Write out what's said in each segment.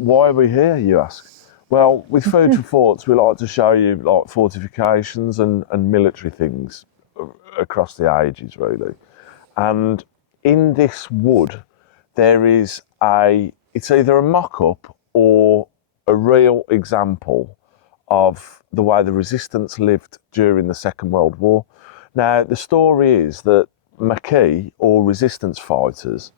why are we here, you ask? Well, with Food for Thoughts, we like to show you like fortifications and military things across the ages, really. And in this wood, there is it's either a mock-up or a real example of the way the resistance lived during the Second World War. Now, the story is that maquis, or resistance fighters,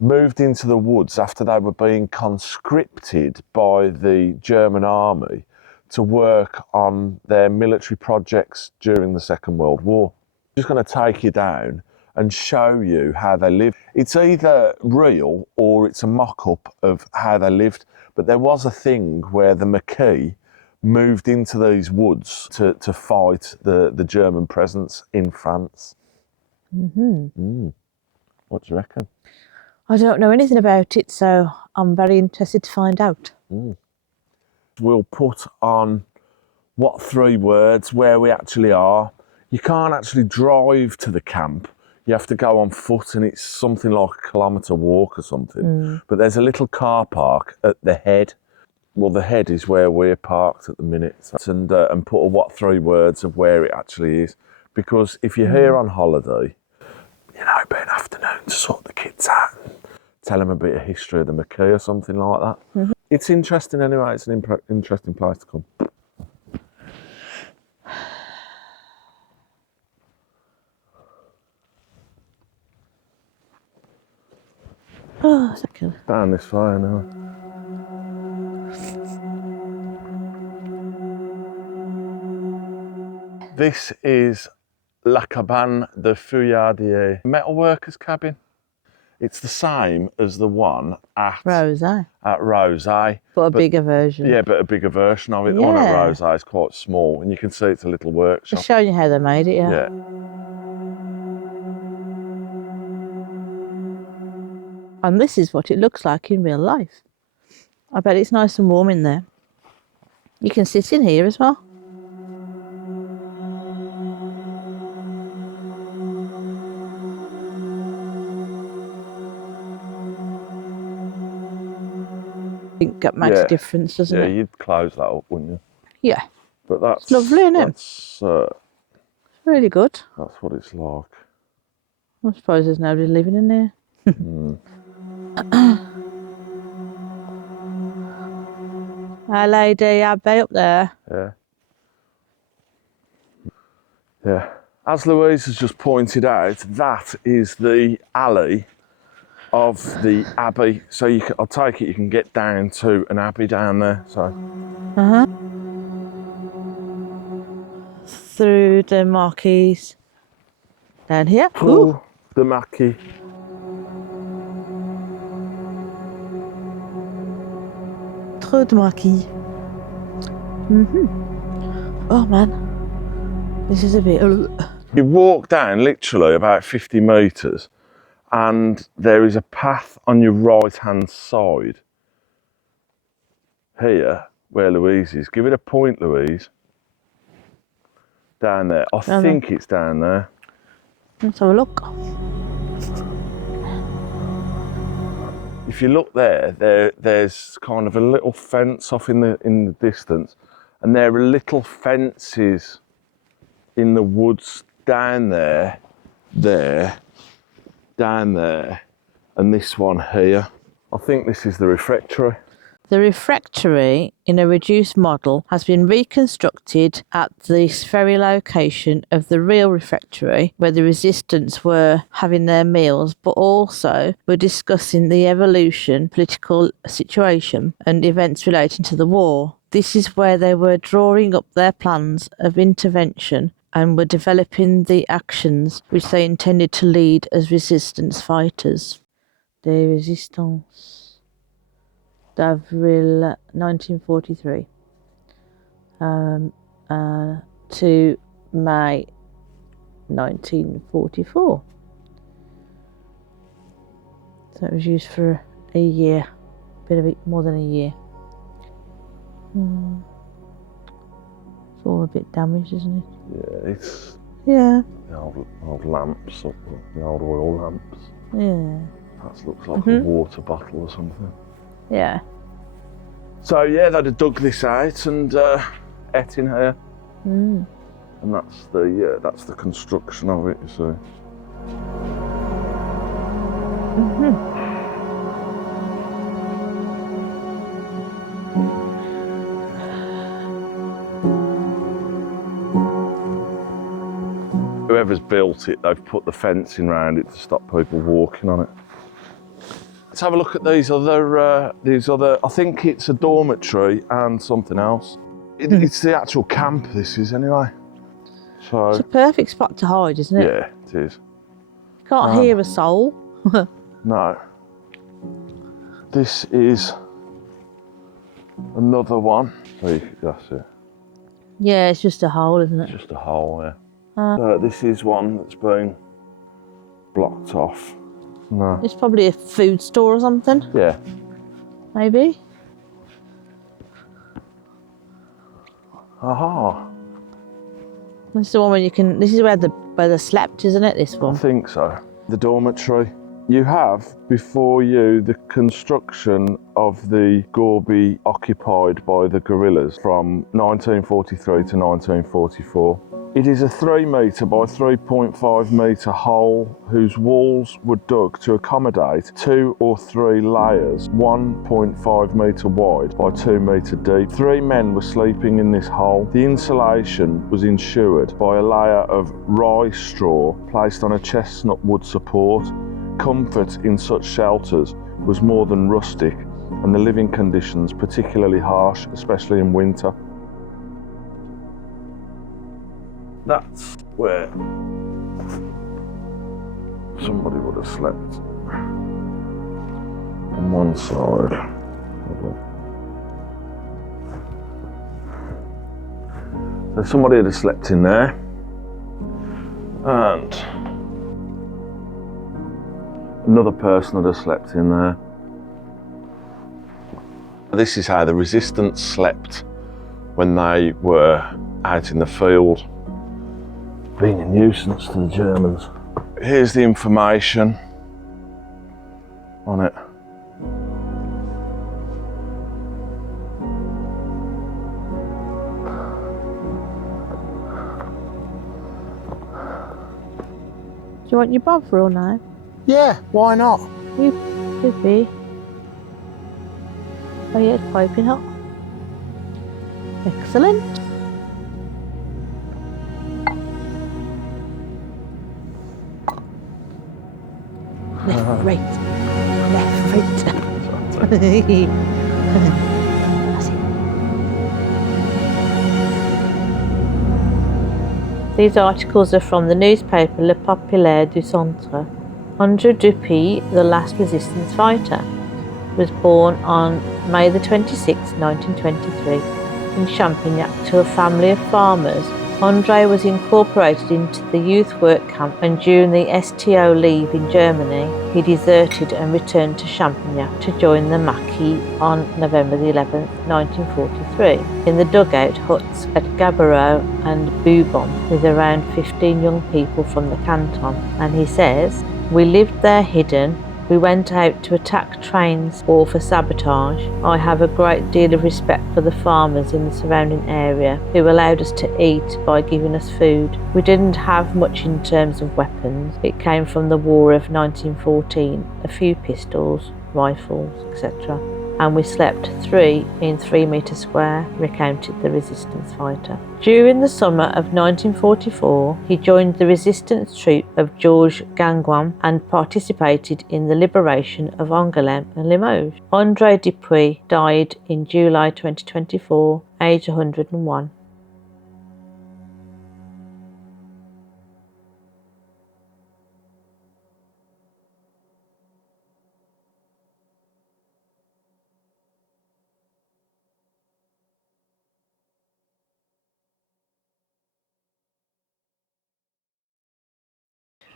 moved into the woods after they were being conscripted by the German army to work on their military projects during the Second World War. I'm just going to take you down and show you how they lived. It's either real or it's a mock-up of how they lived, but there was a thing where the maquis moved into these woods to fight the German presence in France. What do you reckon? I don't know anything about it, so I'm very interested to find out. We'll put on what 3 words, where we actually are. You can't actually drive to the camp. You have to go on foot, and it's something like a kilometre walk or something. But there's a little car park at the head. Well, the head is where we're parked at the minute. And put a what 3 words of where it actually is. Because if you're here on holiday, you know, it'd be an afternoon to sort the kids out and tell them a bit of history of the maquis or something like that. It's interesting anyway. It's an interesting place to come. Oh, it's okay. Down this way now. This is La Cabane de Feuillardier, metalworkers cabin. It's the same as the one at Rosé. At Rosé. But a bigger version. Yeah, but a bigger version of it. The one at Rosé is quite small, and you can see it's a little workshop. Just showing you how they made it, Yeah. And this is what it looks like in real life. I bet it's nice and warm in there. You can sit in here as well. I think that makes a difference, doesn't it? Yeah, you'd close that up, wouldn't you? Yeah. But that's It's lovely, isn't it? It's really good. That's what it's like. I suppose there's nobody living in there. Our Lady Abbey up there. Yeah. Yeah. As Louise has just pointed out, that is the alley of the abbey. So I'll take it you can get down to an abbey down there. So. Through the maquis. Down here. Ooh. The maquis. Through the maquis. Oh man. This is a bit... You walk down literally about 50 metres and there is a path on your right hand side here where Louise is. Give it a point, Louise. Down there. I think it's down there. Let's have a look. If you look there's kind of a little fence off in the distance, and there are little fences in the woods down there, down there, and this one here. I think this is the refectory. The refectory, in a reduced model, has been reconstructed at this very location of the real refectory, where the resistance were having their meals, but also were discussing the evolution, political situation, and events relating to the war. This is where they were drawing up their plans of intervention and were developing the actions which they intended to lead as resistance fighters. Des Resistance. D'avril 1943 to May 1944. So it was used for a year, more than a year. It's all a bit damaged, isn't it? Yeah, it's the old lamps, the old oil lamps. Yeah. That looks like a water bottle or something. Yeah. So yeah, they'd have dug this out and et in here. Mm. And that's the construction of it, you see. Mm-hmm. Whoever's built it, they've put the fencing around it to stop people walking on it. Let's have a look at these other, I think it's a dormitory and something else. It's the actual camp, this is, anyway. So, It's a perfect spot to hide, isn't it? yeah, it is. Can't hear a soul. No. This is another one. That's it. Yeah, it's just a hole, isn't it? Just a hole, yeah. This is one that's been blocked off. No. It's probably a food store or something. Yeah. Maybe. Aha. This is the one where you can. This is where they slept, isn't it? This I one. think so. The dormitory. You have before you the construction of the Gorby occupied by the guerrillas from 1943 to 1944. It is a 3 metre by 3.5 metre hole whose walls were dug to accommodate 2 or 3 layers, 1.5 metre wide by 2 metre deep. 3 men were sleeping in this hole. The insulation was ensured by a layer of rye straw placed on a chestnut wood support. Comfort in such shelters was more than rustic, and the living conditions particularly harsh, especially in winter. That's where somebody would have slept. On one side. So somebody would have slept in there, and another person would have slept in there. This is how the resistance slept when they were out in the field, being a nuisance to the Germans. Here's the information on it. Do you want your bovril now? Yeah, why not? You could be. Oh yeah, it's piping hot. Excellent. Left, right. Left, right. That's it. These articles are from the newspaper Le Populaire du Centre. André Dupuy, the last resistance fighter, was born on May the 26th, 1923, in Champignac to a family of farmers. André was incorporated into the youth work camp, and during the STO leave in Germany, he deserted and returned to Champignac to join the maquis on November the 11th, 1943, in the dugout huts at Gabarreau and Boubon, with around 15 young people from the canton. And he says, "We lived there hidden. We went out to attack trains or for sabotage. I have a great deal of respect for the farmers in the surrounding area who allowed us to eat by giving us food. We didn't have much in terms of weapons. It came from the war of 1914, a few pistols, rifles, etc. And we slept 3 in 3 metre square," recounted the resistance fighter. During the summer of 1944, he joined the resistance troop of Georges Gangouin and participated in the liberation of Angoulême and Limoges. André Dupuy died in July 2024, aged 101.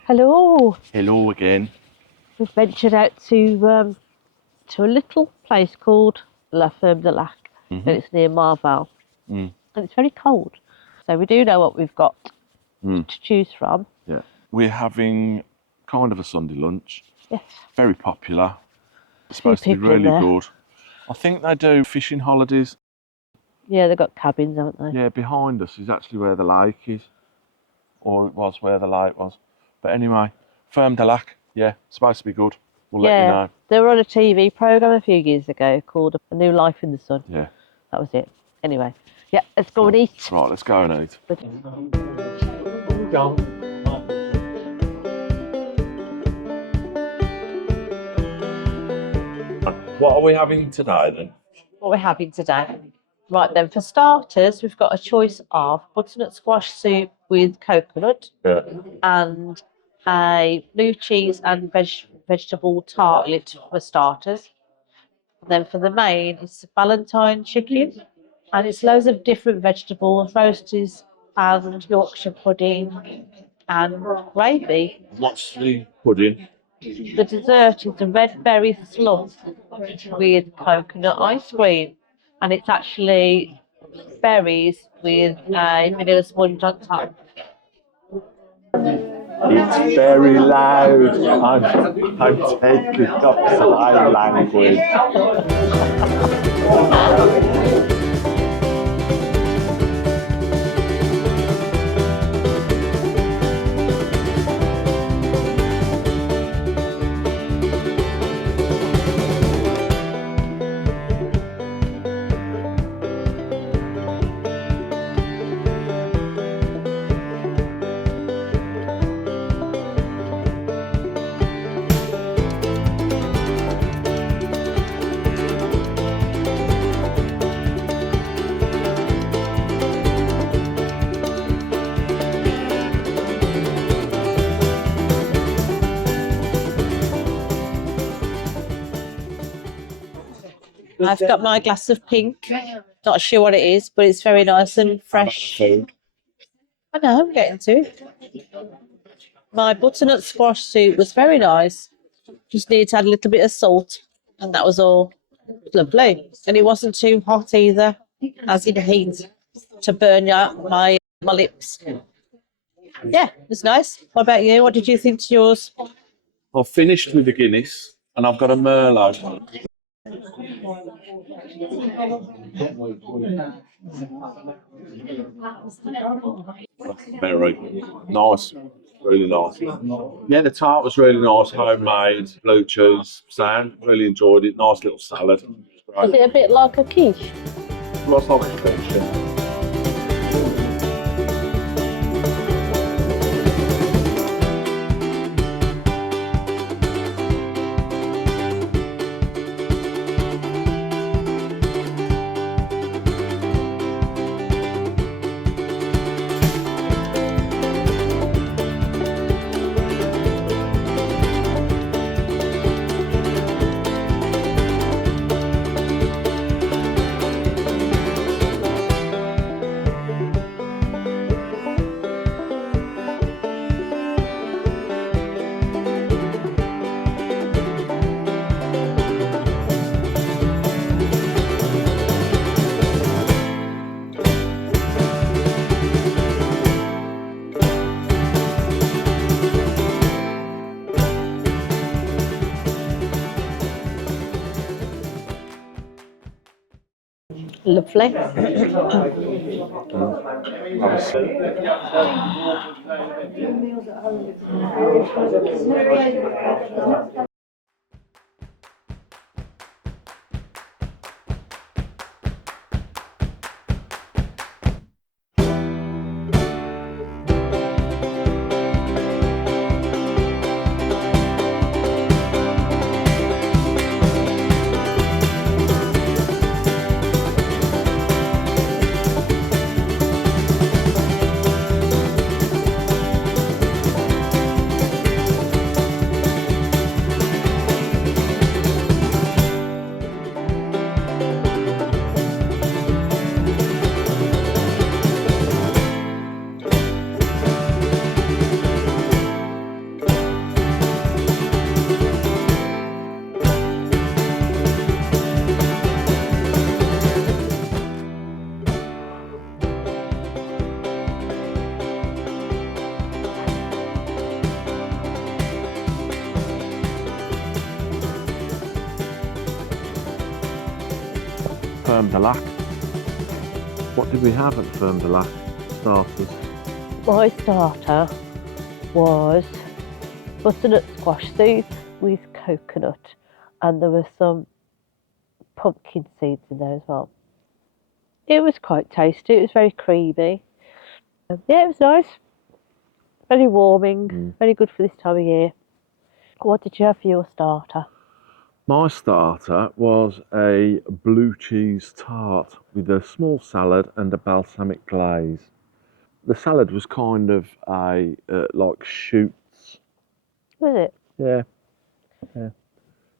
Hello. Hello again. We've ventured out to a little place called La Ferme du Lac, and it's near Marval, and it's very cold. So we do know what we've got to choose from. Yeah. We're having kind of a Sunday lunch. Yes. Very popular. It's Few supposed to be people in really there. good. I think they do fishing holidays. Yeah, they've got cabins, haven't they? Yeah, behind us is actually where the lake is. Or it was where the lake was. But anyway, Ferme du Lac, yeah, supposed to be good. We'll let you know. They were on a TV programme a few years ago called A New Life in the Sun. Yeah. That was it. Anyway, yeah, let's go and eat. Right, let's go and eat. What are we having today then? What we're having today. Right then, for starters, we've got a choice of butternut squash soup with coconut and a blue cheese and vegetable tartlet for starters. And then for the main, it's Valentine chicken, and it's loads of different vegetables, roasties and Yorkshire pudding and gravy. What's the pudding? The dessert is a red berry fluff with coconut ice cream, and it's actually berries with a vanilla sponge on top. It's very loud. I'm taking up sign language. I've got my glass of pink. Not sure what it is, but it's very nice and fresh. I know, I'm getting to it. My butternut squash soup was very nice. Just needed to add a little bit of salt, and that was all. Lovely. And it wasn't too hot either, as in heat, to burn my lips. Yeah, it was nice. What about you? What did you think to yours? I've finished with the Guinness and I've got a Merlot. Very nice, really nice. Yeah, the tart was really nice, homemade, blue cheese, sound. Really enjoyed it. Nice little salad. Was it a bit like a quiche? It was like a quiche, yeah. Lovely. Ferme du Lac. What did we have at Ferme du Lac starters? My starter was butternut squash seeds with coconut, and there were some pumpkin seeds in there as well. It was quite tasty. It was very creamy. Yeah, it was nice. Very warming. Very good for this time of year. What did you have for your starter? My starter was a blue cheese tart with a small salad and a balsamic glaze. The salad was kind of a like shoots. Was it? Yeah.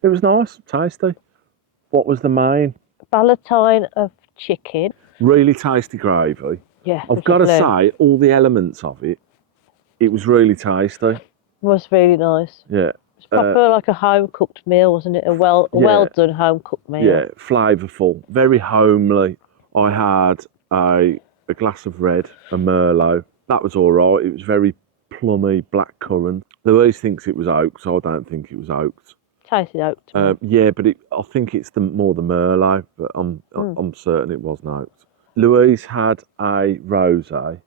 It was nice, tasty. What was the main? Ballotine of chicken. Really tasty gravy. Yeah. I've got to say, all the elements of it, it was really tasty. It was really nice. Yeah. It's proper like a home cooked meal, wasn't it? A well done home cooked meal. Yeah, flavourful, very homely. I had a glass of red, a Merlot. That was all right. It was very plummy, black currant. Louise thinks it was oaked, so I don't think it was oaked. Tasted oaked. Yeah, but I think it's more the Merlot, but I'm certain it wasn't oaked. Louise had a rosé,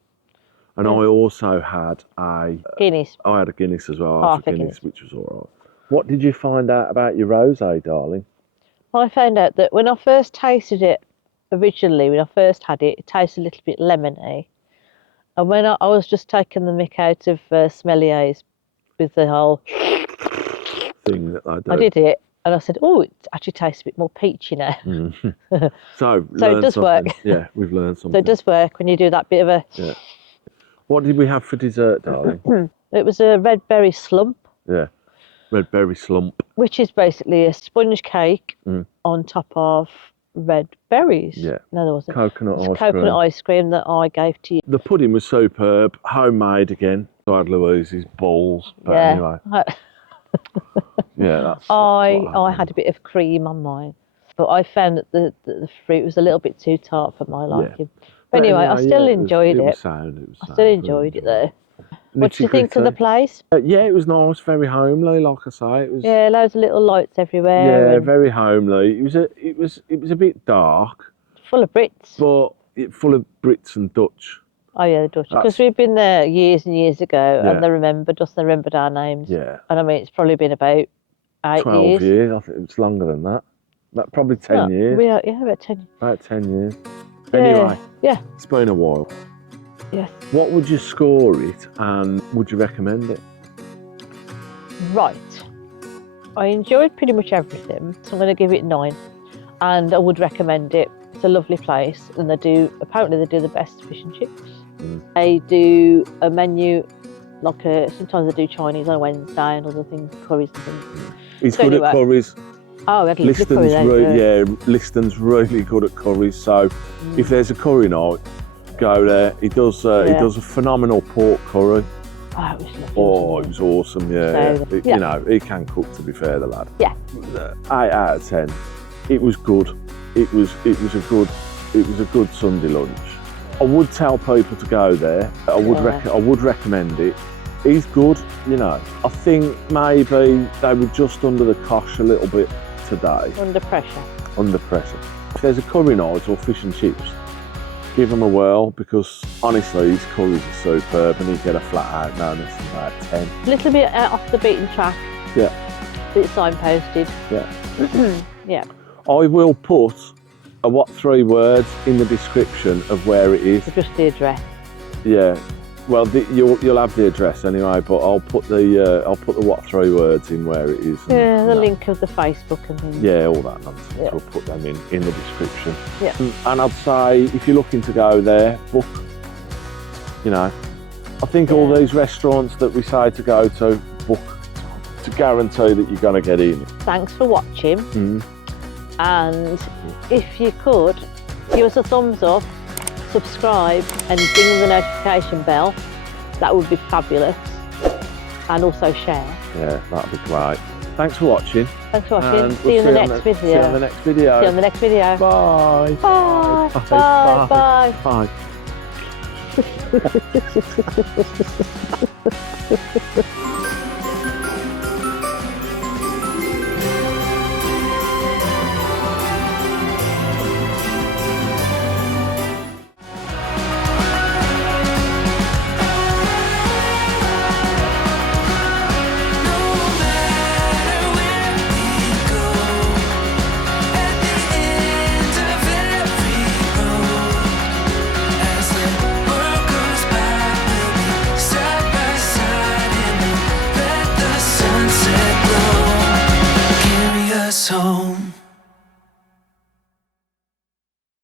and I also had a Guinness. I had a Guinness as well, Half a Guinness, which was all right. What did you find out about your rosé, darling? I found out that when I first tasted it, originally, when I first had it, it tasted a little bit lemony. And when I was just taking the mick out of sommeliers with the whole thing that I do. I did it, and I said, oh, it actually tastes a bit more peachy now. So it does work. Yeah, we've learned something. So it does work when you do that bit of a... Yeah. What did we have for dessert, darling? It was a red berry slump. Yeah, red berry slump. Which is basically a sponge cake on top of red berries. Yeah. No, there wasn't. Coconut ice cream that I gave to you. The pudding was superb, homemade again. I had Louise's balls, but anyway. Yeah, that's I had a bit of cream on mine, but I found that the fruit was a little bit too tart for my liking. Yeah. But anyway, I still enjoyed it. It was sound. I still enjoyed it though. What did you think of the place? Yeah, it was nice, very homely, like I say. It was. Yeah, loads of little lights everywhere. Yeah, very homely. It was a bit dark. Full of Brits. But full of Brits and Dutch. Oh yeah, the Dutch. Because we've been there years and years ago, and they remembered our names. Yeah. And I mean, it's probably been about 12 years. I think it's longer than that. Probably 10 years. About 10. About 10 years. Anyway. Yeah. It's been a while. Yes. What would you score it, and would you recommend it? Right. I enjoyed pretty much everything, so I'm going to give it 9. And I would recommend it. It's a lovely place, and apparently they do the best fish and chips. They do a menu, sometimes they do Chinese on Wednesday and other things, curries and things. He's good at curries. Oh, we had lovely curry there. Liston's really good at curries, so if there's a curry night, go there. He does a phenomenal pork curry. Oh, it was lovely. Oh, it was awesome, yeah. So, You know, he can cook, to be fair, the lad. Yeah. 8 out of 10. It was good. It was a good Sunday lunch. I would tell people to go there. I would recommend it. He's good, you know. I think maybe they were just under the cosh a little bit today. Under pressure. Under pressure. If there's a curry night or fish and chips, give him a whirl, because honestly his curries are superb, and he'd get a flat out now, and it's about 10. A little bit off the beaten track. Yeah. Bit signposted. Yeah. Yeah. I will put a what 3 words in the description of where it is. Just the address. Yeah. Well, you'll have the address anyway, but I'll put the what 3 words in where it is. And, the link of the Facebook and things. Yeah, all that nonsense. Yeah. We'll put them in the description. Yeah. And I'd say if you're looking to go there, book. You know, I think all these restaurants that we say to go to, book, to guarantee that you're going to get in. Thanks for watching. And if you could, give us a thumbs up, subscribe and ding the notification bell. That would be fabulous. And also share. Yeah, that'd be great. Thanks for watching. Thanks for watching. See you in the next video. See you in the next video. See you in the next video. Bye. Bye. Bye. Bye. Bye. song.